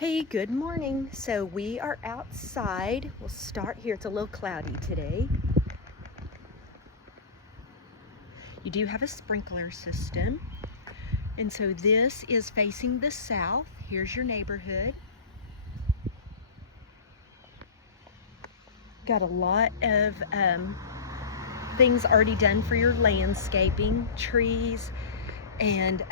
Hey, good morning. So we are outside. We'll start here. It's a little cloudy today. You do have a sprinkler system. And so this is facing the south. Here's your neighborhood. Got a lot of things already done for your landscaping, trees, and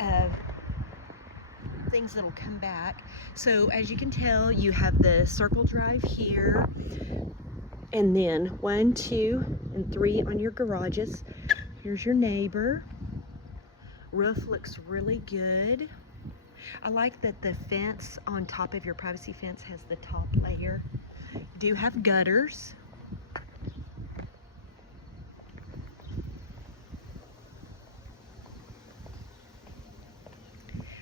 things that'll come back. So as you can tell, you have the circle drive here, and then 1, 2, and 3 on your garages. Here's your neighbor. Roof looks really good. I like that the fence on top of your privacy fence has the top layer. You do have gutters.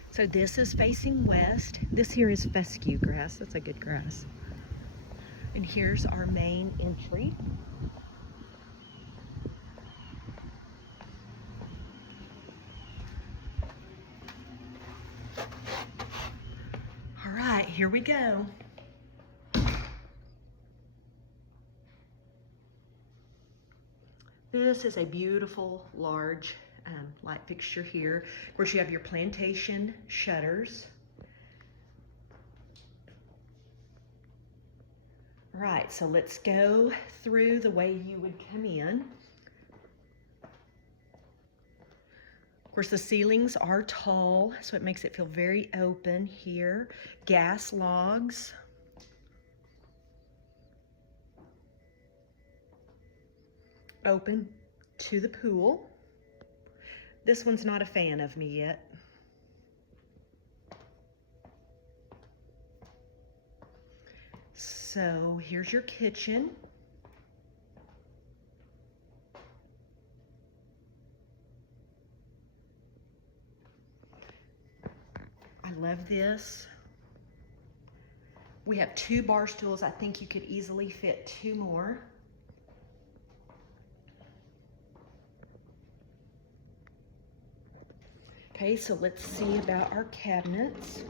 So this is facing west. This here is fescue grass. That's a good grass. And here's our main entry. All right, here we go. This is a beautiful, large light fixture here. Of course, you have your plantation shutters. All right, so let's go through the way you would come in. Of course, the ceilings are tall, so it makes it feel very open here. Gas logs. Open to the pool. This one's not a fan of me yet. So here's your kitchen. I love this. We have 2 bar stools. I think you could easily fit 2 more. Okay, so let's see about our cabinets.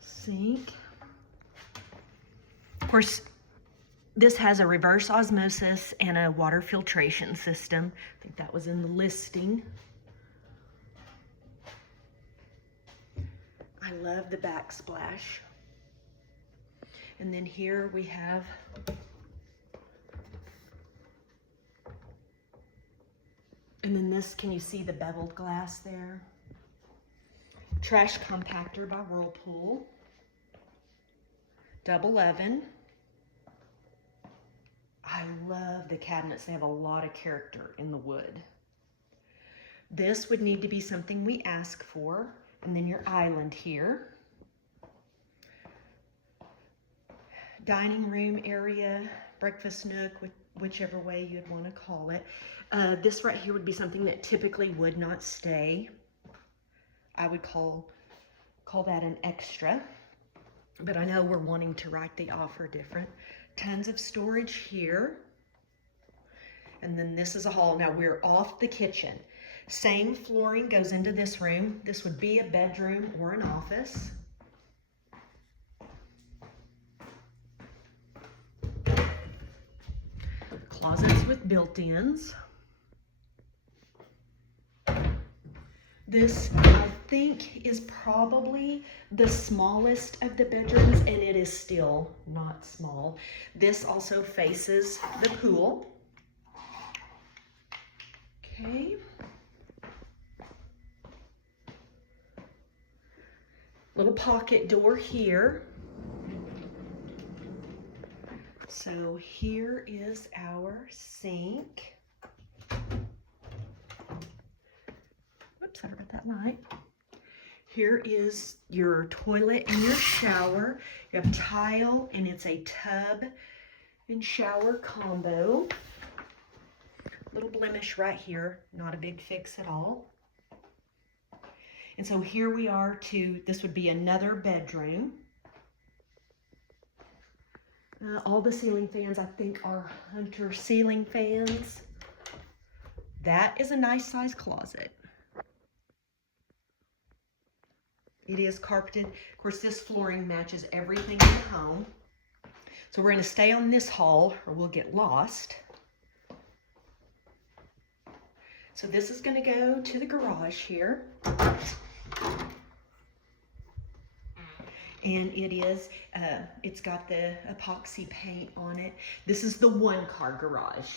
Sink. Of course, this has a reverse osmosis and a water filtration system. I think that was in the listing. I love the backsplash. And then here we have and then this, can you see the beveled glass there? Trash compactor by Whirlpool. Double oven. I love the cabinets. They have a lot of character in the wood. This would need to be something we ask for. And then your island here. Dining room area, breakfast nook, whichever way you'd want to call it. This right here would be something that typically would not stay. I would call that an extra, but I know we're wanting to write the offer different. Tons of storage here. And then this is a hall. Now we're off the kitchen. Same flooring goes into this room. This would be a bedroom or an office. Closets with built-ins. This, I think, is probably the smallest of the bedrooms, and it is still not small. This also faces the pool. Okay. Little pocket door here. So here is our sink. Oops, sorry about that light. Here is your toilet and your shower. You have tile, and it's a tub and shower combo. Little blemish right here, not a big fix at all. And so here we are this would be another bedroom. All the ceiling fans, I think, are Hunter ceiling fans. That is a nice size closet. It is carpeted. Of course, this flooring matches everything in the home. So we're going to stay on this hall or we'll get lost. So this is going to go to the garage here. And it is, it's got the epoxy paint on it. This is the one-car garage.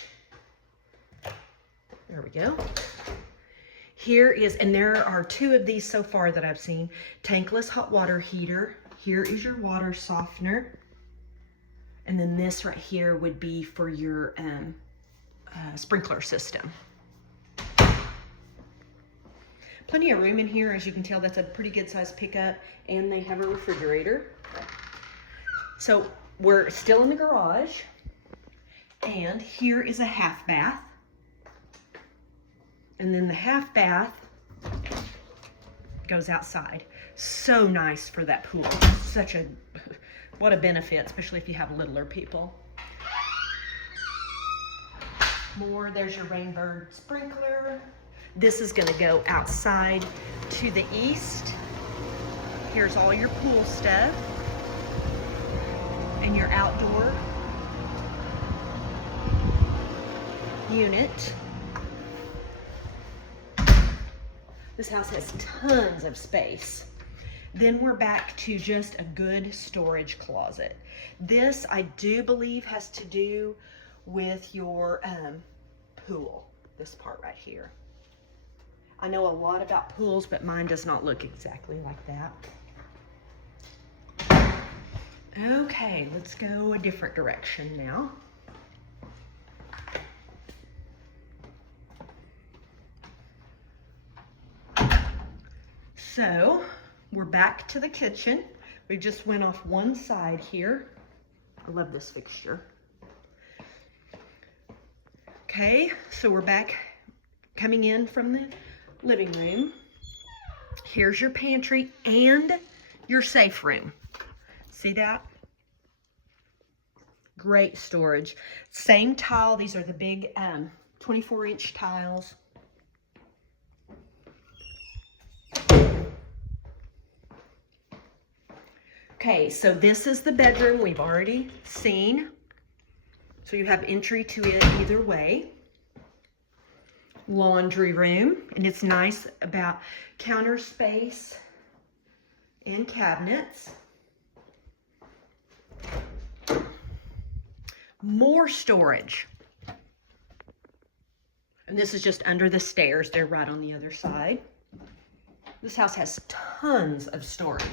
There we go. Here is, and there are 2 of these so far that I've seen, tankless hot water heater. Here is your water softener. And then this right here would be for your sprinkler system. Plenty of room in here. As you can tell, that's a pretty good size pickup, and they have a refrigerator. So we're still in the garage, and here is a half bath. And then the half bath goes outside. So nice for that pool. What a benefit, especially if you have littler people. There's your Rainbird sprinkler. This is going to go outside to the east. Here's all your pool stuff and your outdoor unit. This house has tons of space. Then we're back to just a good storage closet. This, I do believe, has to do with your pool, this part right here. I know a lot about pools, but mine does not look exactly like that. Okay, let's go a different direction now. So we're back to the kitchen. We just went off one side here. I love this fixture. Okay, so we're back coming in from the living room. Here's your pantry and your safe room. See that? Great storage. Same tile. These are the big 24-inch tiles. Okay, so this is the bedroom we've already seen. So you have entry to it either way. Laundry room, and it's nice about counter space and cabinets. More storage. And this is just under the stairs. They're right on the other side. This house has tons of storage.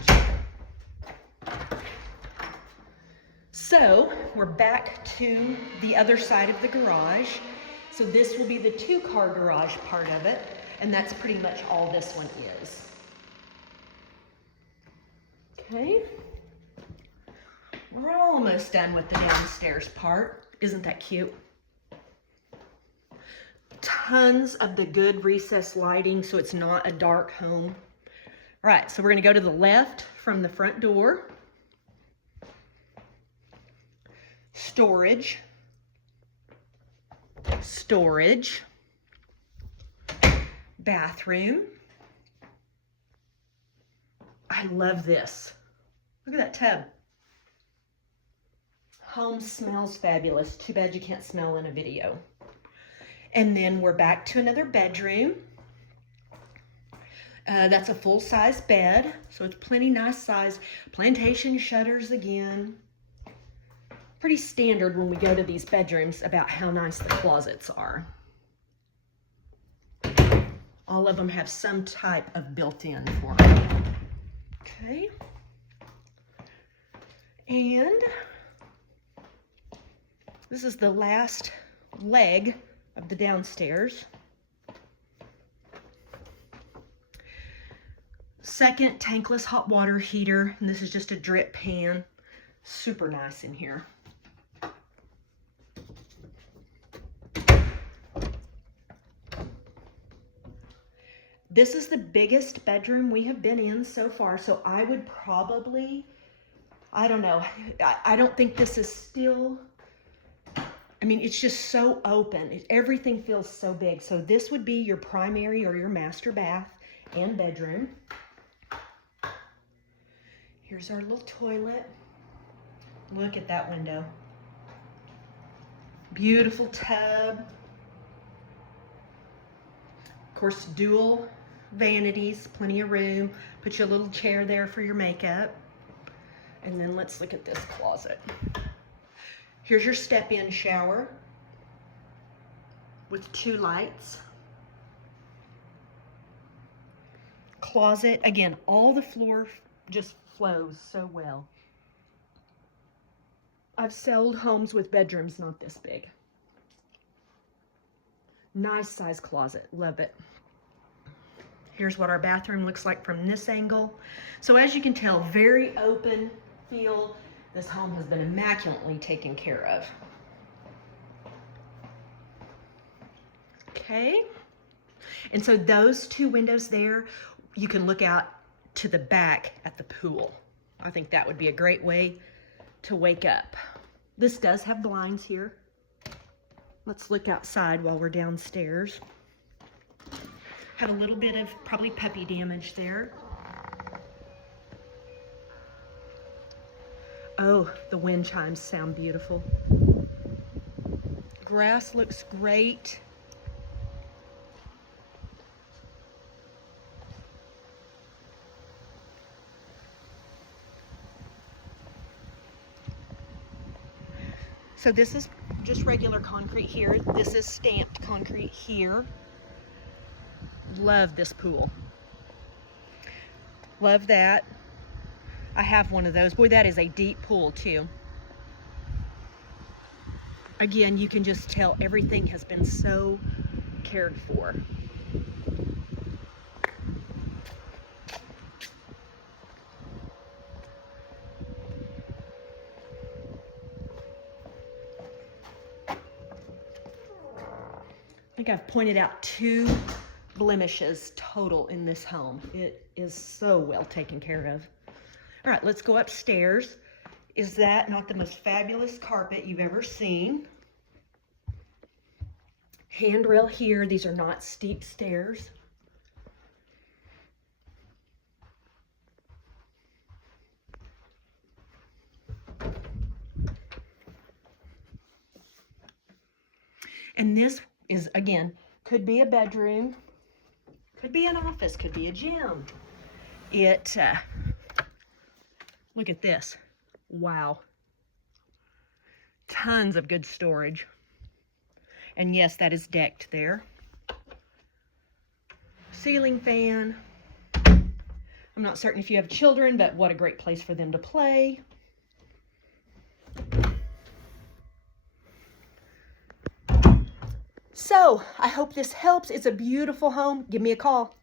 So we're back to the other side of the garage. So this will be the 2-car garage part of it, and that's pretty much all this one is. Okay. We're almost done with the downstairs part. Isn't that cute? Tons of the good recessed lighting, so it's not a dark home. All right, so we're gonna go to the left from the front door. Storage. Storage. Bathroom. I love this. Look at that tub. Home smells fabulous. Too bad you can't smell in a video. And then we're back to another bedroom. That's a full-size bed, so it's plenty nice size. Plantation shutters again. Pretty standard when we go to these bedrooms about how nice the closets are. All of them have some type of built-in for them. Okay. And this is the last leg of the downstairs. Second tankless hot water heater, and this is just a drip pan. Super nice in here. This is the biggest bedroom we have been in so far, so I would probably, I don't know, I don't think this is still, I mean, it's just so open. Everything feels so big. So this would be your primary or your master bath and bedroom. Here's our little toilet. Look at that window. Beautiful tub. Of course, dual vanities, plenty of room. Put your little chair there for your makeup. And then let's look at this closet. Here's your step-in shower with 2 lights. Closet, again, all the floor just flows so well. I've sold homes with bedrooms not this big. Nice size closet, love it. Here's what our bathroom looks like from this angle. So as you can tell, very open feel. This home has been immaculately taken care of. Okay, and so those 2 windows there, you can look out to the back at the pool. I think that would be a great way to wake up. This does have blinds here. Let's look outside while we're downstairs. Had a little bit of probably puppy damage there. Oh, the wind chimes sound beautiful. Grass looks great. So this is just regular concrete here. This is stamped concrete here. Love this pool. Love that. I have one of those. Boy, that is a deep pool too. Again, you can just tell everything has been so cared for. I think I've pointed out 2 blemishes total in this home. It is so well taken care of. All right, let's go upstairs. Is that not the most fabulous carpet you've ever seen? Handrail here. These are not steep stairs. And this is, again, could be a bedroom, could be an office, could be a gym. Look at this. Wow. Tons of good storage. And yes, that is decked there. Ceiling fan. I'm not certain if you have children, but what a great place for them to play. So, I hope this helps. It's a beautiful home. Give me a call.